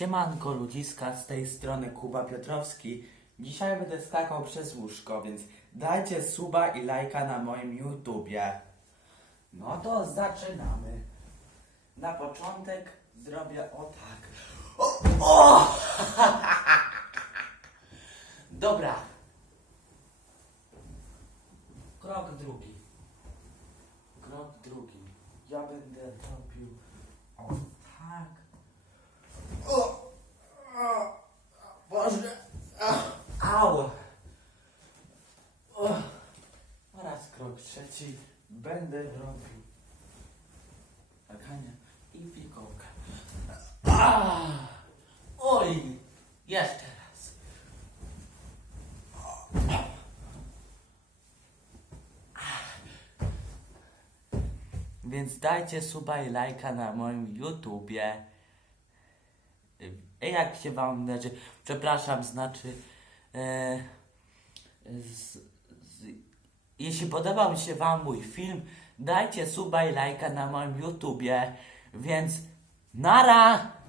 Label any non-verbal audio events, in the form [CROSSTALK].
Siemanko ludziska, z tej strony Kuba Piotrowski. Dzisiaj będę skakał przez łóżko, więc dajcie suba i lajka na moim YouTubie. No to zaczynamy. Na początek zrobię o tak. O! o! [LAUGHS] Dobra. Krok drugi. Krok drugi. Ja będę robił o tak. O! O! Boże! Au! O! Trzeci. Będę robił skakania i fikołka. A! Oj! Jeszcze raz. Więc dajcie suba i lajka na moim YouTubie. Jak się wam znaczy, przepraszam, znaczy e, z, z, jeśli podobał się wam mój film, dajcie suba i lajka na moim YouTubie, więc nara!